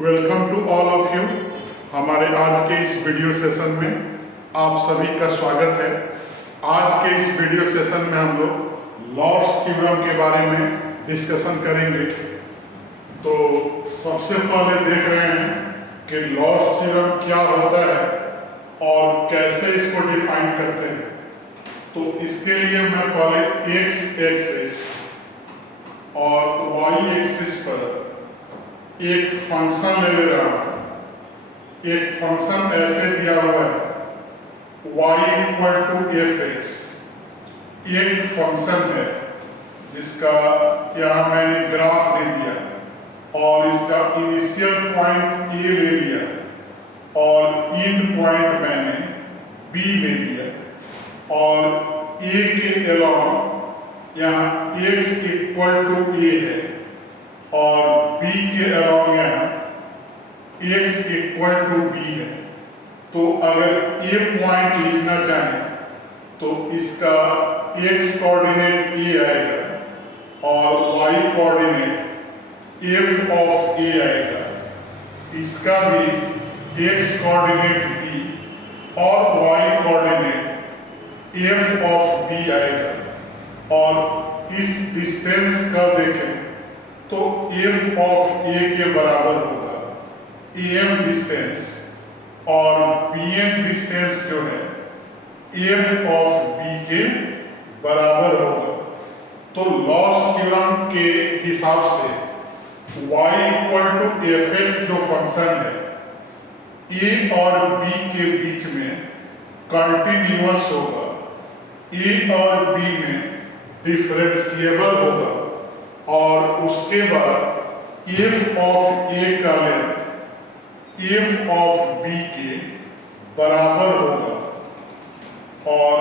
Welcome to all of you. हमारे आज के इस वीडियो सेशन में आप सभी का स्वागत है। आज के इस वीडियो सेशन में हम लोग लॉस थ्योरम के बारे में डिस्कशन करेंगे। तो सबसे पहले देख रहे हैं कि लॉस थ्योरम क्या होता है और कैसे इसको डिफाइन करते हैं। तो इसके लिए मैं पहले एक्स एक्सिस और वाई एक्सिस पर एक फंक्शन ले रहा हूं। एक फंक्शन ऐसे दिया हुआ है y equal to F X. एक फंक्शन है जिसका यहाँ मैंने ग्राफ दे दिया और इसका इनिशियल पॉइंट ए ले लिया और एंड पॉइंट मैंने बी ले लिया और ए के अलावा यहाँ x इक्वल टू ए है और b के अलॉन्ग यहाँ x इक्वल टू b है। तो अगर a पॉइंट लिखना चाहें तो इसका x कोऑर्डिनेट a आएगा और y coordinate f of a आएगा। इसका भी x कोऑर्डिनेट b और y coordinate f of b आएगा। और इस डिस्टेंस का देखें तो f ऑफ a के बराबर होगा am डिस्टेंस और bm डिस्टेंस जो है f ऑफ b के बराबर होगा। तो लॉस थ्योरम के हिसाब से y equal to F X जो फंक्शन है a और b के बीच में कंटिन्यूअस होगा, a और b में डिफरेंशिएबल होगा और उसके बाद f ऑफ a का लेंथ f ऑफ b के बराबर होगा। और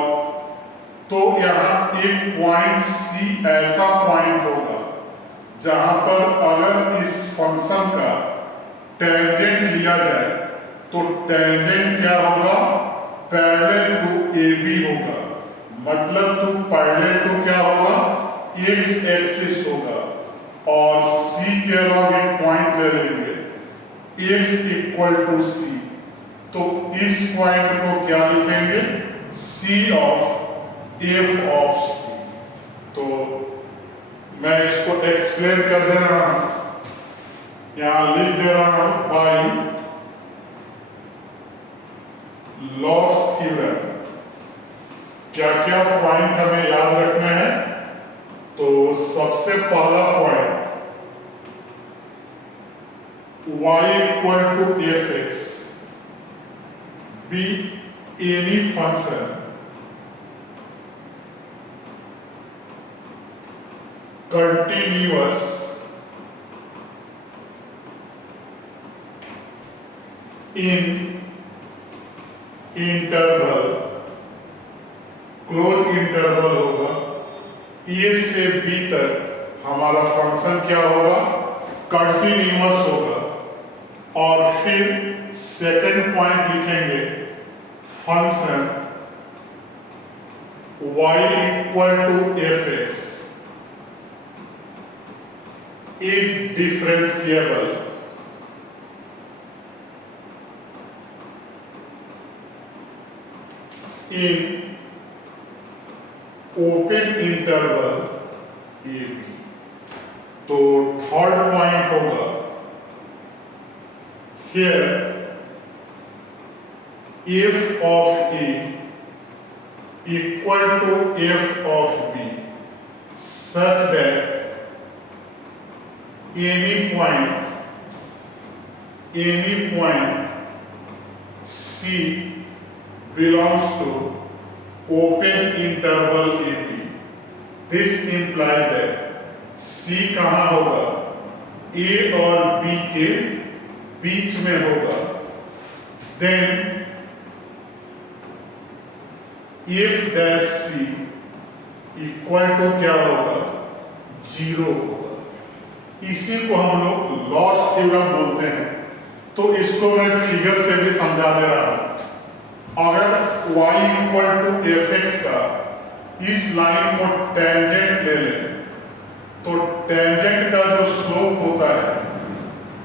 तो यहाँ एक पॉइंट c ऐसा पॉइंट होगा जहां पर अगर इस फंक्शन का टेंजेंट लिया जाए तो टेंजेंट क्या होगा, पैरेलल टू AB होगा। मतलब तो पैरेलल टू क्या होगा, एक्स एक्सिस होगा और c के अलॉन्ग एक पॉइंट ले लेंगे x इक्वल टू c। तो इस पॉइंट को क्या लिखेंगे, c of f of c। तो मैं इसको एक्सप्लेन कर दे रहा हूं, यहां लिख दे रहा हूं बाई लॉस थ्योरम। क्या क्या पॉइंट हमें याद रखना है। तो सबसे पहला point y equal to F X be any function continuous in interval, close interval होगा। ए से बी तक हमारा फंक्शन क्या होगा, कंटिन्यूअस होगा। और फिर सेकंड पॉइंट लिखेंगे function y equal to F X is differentiable in open interval A B. तो थर्ड पॉइंट होगा here f of a equal to f of b such that any point c belongs to open interval ab। this implies that c कहाँ होगा, a और b के बीच में होगा। Then if dash C equal to क्या होगा, 0 होगा। इसी को हम लोग लॉस थ्योरम बोलते हैं। तो इसको मैं फिगर से भी समझा दे रहा हूं। अगर y equal to F X का इस लाइन को टेंजेंट ले लें तो टेंजेंट का जो स्लोप होता है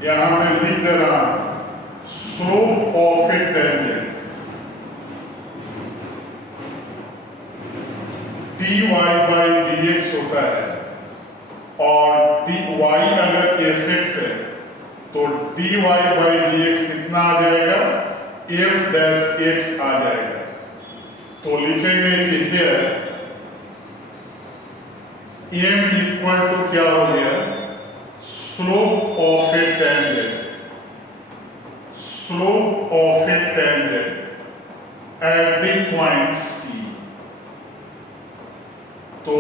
यहां मैं लिख दे रहा हूं slope of A tangent dy by dx होता है, और dy अगर fx है तो dy बाई dx कितना आ जाएगा, f डैश x आ जाएगा। तो लिखेंगे कि here m इक्वल टू क्या हो गया, slope of A tangent, slope of A tangent at the point C। तो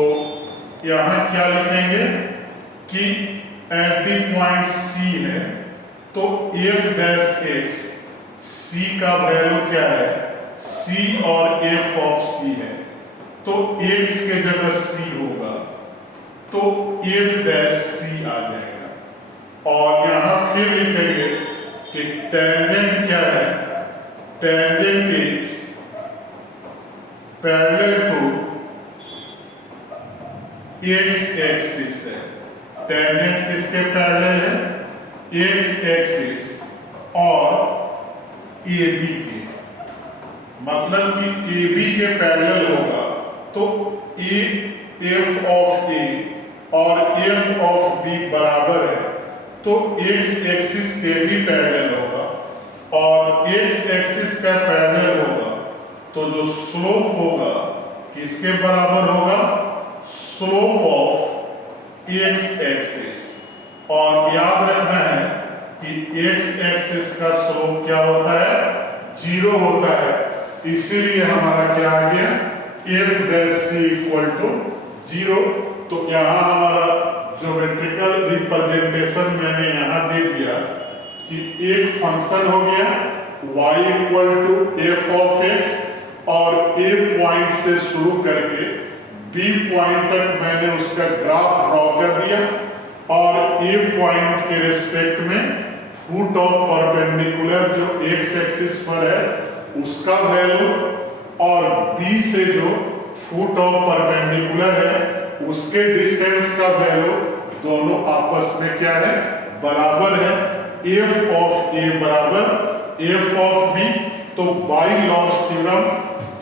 यहां क्या लिखेंगे कि एट द पॉइंट C है तो f डैश x, C का वैल्यू क्या है, C और f ऑफ C है, तो x के जगह C होगा तो f डैश C आ जाएगा। और यहां फिर लिखेंगे कि टेंजेंट क्या है, tangent is parallel to x axis है। टेंजेंट किसके पैरेलल है, x एक्सिस और AB के, मतलब कि AB के पैरेलल होगा तो f ऑफ A और f ऑफ B बराबर है तो x एक्सिस के भी पैरेलल होगा, और x एक्सिस का पैरेलल होगा तो जो स्लोप होगा किसके बराबर होगा, स्लोप ऑफ x एक्सिस। और याद रखना है कि x एक्सिस का स्लोप क्या होता है, 0 होता है, इसीलिए हमारा क्या आ गया, f dash c equal to 0। तो यहाँ हमारा ज्योमेट्रिकल रिप्रेजेंटेशन मैंने यहाँ दे दिया कि एक फंक्शन हो गया y equal to f of x, और a पॉइंट से शुरू करके b पॉइंट तक मैंने उसका ग्राफ ड्रॉ कर दिया, और a पॉइंट के रिस्पेक्ट में फुट ऑफ परपेंडिकुलर जो x एक्सिस पर है उसका वैल्यू, और b से जो फुट ऑफ परपेंडिकुलर है उसके डिस्टेंस का वैल्यू, दोनों आपस में क्या है, बराबर है। f ऑफ a बराबर f ऑफ b। तो बाई लॉस थ्योरम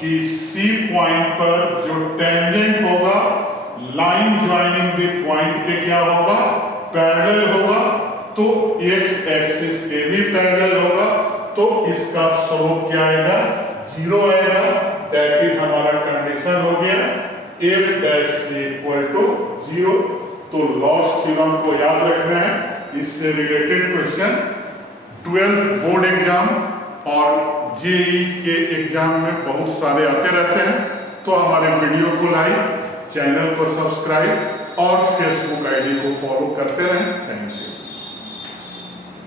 कि C पॉइंट पर जो टेंजेंट होगा लाइन ज्वाइनिंग द पॉइंट के क्या होगा, पैरेलल होगा, तो x एक्सिस के भी पैरेलल होगा, तो इसका स्लोप क्या आएगा, 0 आएगा। दैट इज हमारा कंडीशन हो गया f dash c equal to 0। तो लॉस थ्योरम को याद रखना है। इससे रिलेटेड क्वेश्चन 12 बोर्ड एग्जाम और जेई के एग्जाम में बहुत सारे आते रहते हैं। तो हमारे वीडियो को लाइक, चैनल को सब्सक्राइब और फेसबुक आईडी को फॉलो करते रहें। Thank you.